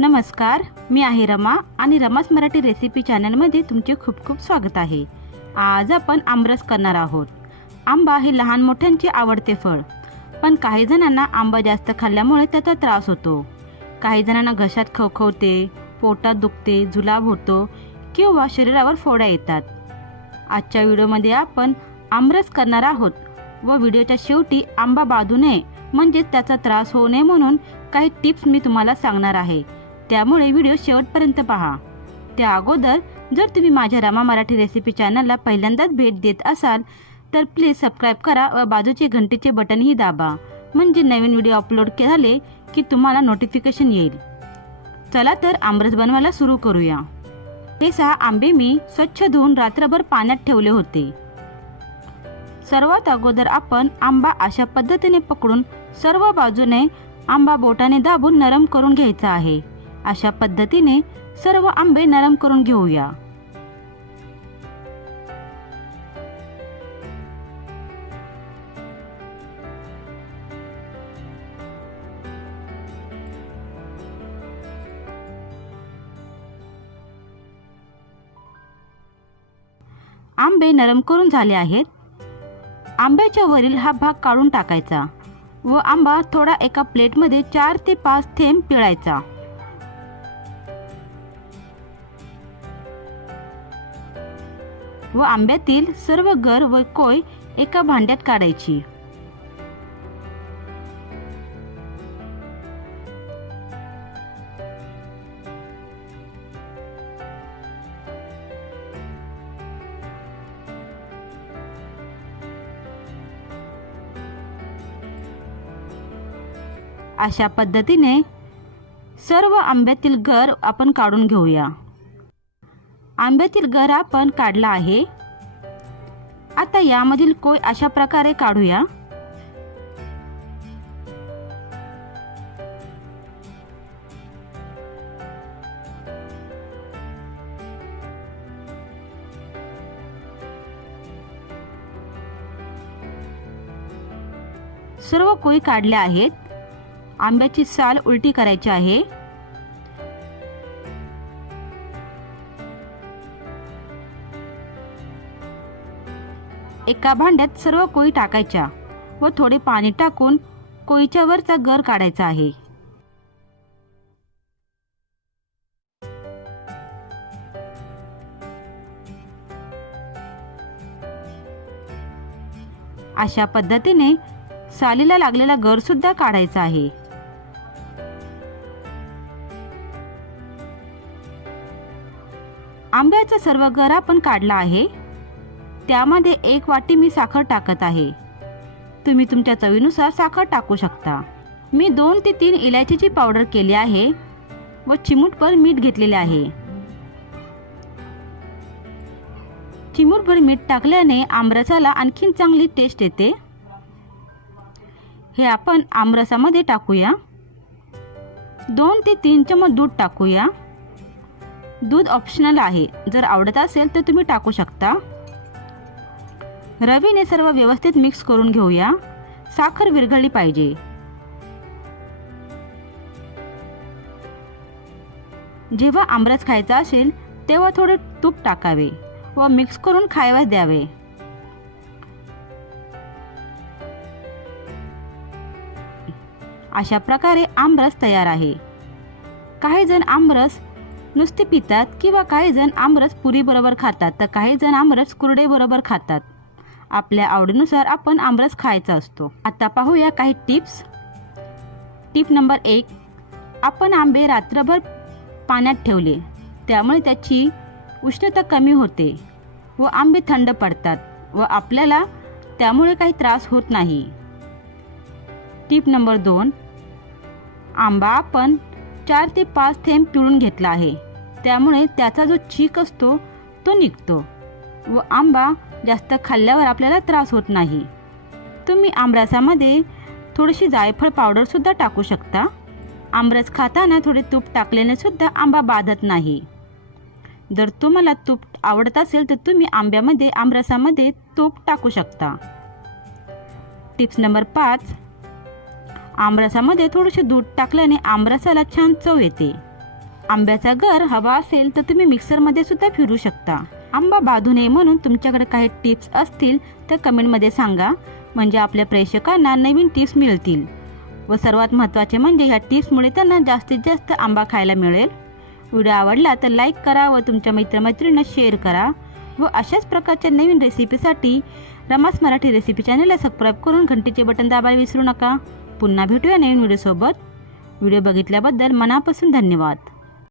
नमस्कार मी आहे रमा आणि रमास मराठी रेसिपी चॅनलमध्ये तुमचे खूप खूप स्वागत आहे. आज आपण आमरस करणार आहोत. आंबा हे लहान मोठ्यांचे आवडते फळ. पण काही जणांना आंबा जास्त खाल्ल्यामुळे त्याचा त्रास होतो. काही जणांना घशात खवखवते पोटात दुखते जुलाब होतो किंवा शरीरावर फोड्या येतात. आजच्या व्हिडिओमध्ये आपण आमरस करणार आहोत व व्हिडिओच्या शेवटी आंबा बाधू नये म्हणजेच त्याचा त्रास होऊ नये म्हणून काही टिप्स मी तुम्हाला सांगणार आहे. त्यामुळे व्हिडिओ शेवटपर्यंत पहा. त्या अगोदर जर तुम्ही माझ्या रमा मराठी रेसिपी चॅनलला पहिल्यांदाच भेट देत असाल तर प्लीज सबस्क्राईब करा व बाजूचे घंटेचे बटनही दाबा. म्हणजे नवीन व्हिडिओ अपलोड झाले की तुम्हाला नोटिफिकेशन येईल. चला तर आमरस बनवायला सुरू करूया. ते सहा आंबे मी स्वच्छ धुवून रात्रभर पाण्यात ठेवले होते. सर्वात अगोदर आपण आंबा अशा पद्धतीने पकडून सर्व बाजूने आंबा बोटाने दाबून नरम करून घ्यायचा आहे. अशा पद्धतीने सर्व आंबे नरम करून घेऊया. आंबे नरम करून झाले आहेत. आंब्याच्या वरील हा भाग काढून टाकायचा व आंबा थोडा एका प्लेटमध्ये चार ते पाच थेंब पिळायचा. व आंब्यातील सर्व गर व कोय एका भांड्यात काढायची. अशा पद्धतीने सर्व आंब्यातील गर आपण काढून घेऊया. आंब्यातील गरा पण काढला आहे. आता यामधील कोय अशा प्रकारे काढूया. सर्व कोई काढल्या आहेत. आंब्याची साल उलटी करायची आहे. एका भांड्यात सर्व कोळी टाकायच्या व थोडे पाणी टाकून कोळीच्या वरचा गर काढायचा आहे. अशा पद्धतीने सालीला लागलेला गर सुद्धा काढायचा आहे. आंब्याचा सर्व गर आपण काढला आहे. त्यामध्ये एक वाटी मी साखर टाकत आहे. तुम्ही तुमच्या चवीनुसार साखर टाकू शकता. मी दोन ते तीन इलायचीची पावडर केली आहे व चिमूटभर मीठ घेतलेले आहे. चिमूटभर मीठ टाकल्याने आमरसाला आणखीन चांगली टेस्ट येते. हे आपण आमरसामध्ये टाकूया. दोन ते तीन चमच दूध टाकूया. दूध ऑप्शनल आहे. जर आवडत असेल तर तुम्ही टाकू शकता. रवीने सर्व व्यवस्थित मिक्स करून घेऊया. साखर विरघळली पाहिजे. जेव्हा आमरस खायचा असेल तेव्हा थोडे तूप टाकावे व मिक्स करून खायला द्यावे. अशा प्रकारे आमरस तयार आहे. काही जण आमरस नुसते पितात किंवा काही जण आमरस पुरी बरोबर खातात तर काही जण आमरस कुरडे बरोबर खातात. आपल्या आवडीनुसार आपण आमरस खायचा असतो. आता पाहूया काही टिप्स. टिप नंबर एक आपण आंबे रात्रभर पाण्यात ठेवले. त्यामुळे त्याची उष्णता कमी होते व आंबे थंड पडतात व आपल्याला त्यामुळे काही त्रास होत नाही. टिप नंबर दोन आंबा आपण चार ते पाच थेंब पिळून घेतला आहे. त्यामुळे त्याचा जो चीक असतो तो निघतो व आंबा जास्त खाल्ल्यावर आपल्याला त्रास होत नाही. तुम्ही आमरसामध्ये थोडीशी जायफळ पावडरसुद्धा टाकू शकता. आमरस खाताना थोडे तूप टाकल्याने सुद्धा आंबा बाधत नाही. जर तुम्हाला तूप आवडत असेल तर तुम्ही आंब्यामध्ये आमरसामध्ये तूप टाकू शकता. टिप्स नंबर पाच. आमरसामध्ये थोडेसे दूध टाकल्याने आमरसाला छान चव येते. आंब्याचा गर हवा असेल तर तुम्ही मिक्सरमध्ये सुद्धा फिरू शकता. आंबा बाधू नये म्हणून तुमच्याकडे काही टिप्स असतील तर कमेंटमध्ये सांगा. म्हणजे आपल्या प्रेक्षकांना नवीन टिप्स मिळतील. व सर्वात महत्त्वाचे म्हणजे ह्या टिप्समुळे त्यांना जास्तीत जास्त आंबा खायला मिळेल. व्हिडिओ आवडला तर लाईक करा व तुमच्या मित्रमैत्रिणींना शेअर करा. व अशाच प्रकारच्या नवीन रेसिपीसाठी रमास मराठी रेसिपी चॅनलला सबस्क्राईब करून घंटीचे बटन दाबायला विसरू नका. पुन्हा भेटूया नवीन व्हिडिओसोबत. व्हिडिओ बघितल्याबद्दल मनापासून धन्यवाद.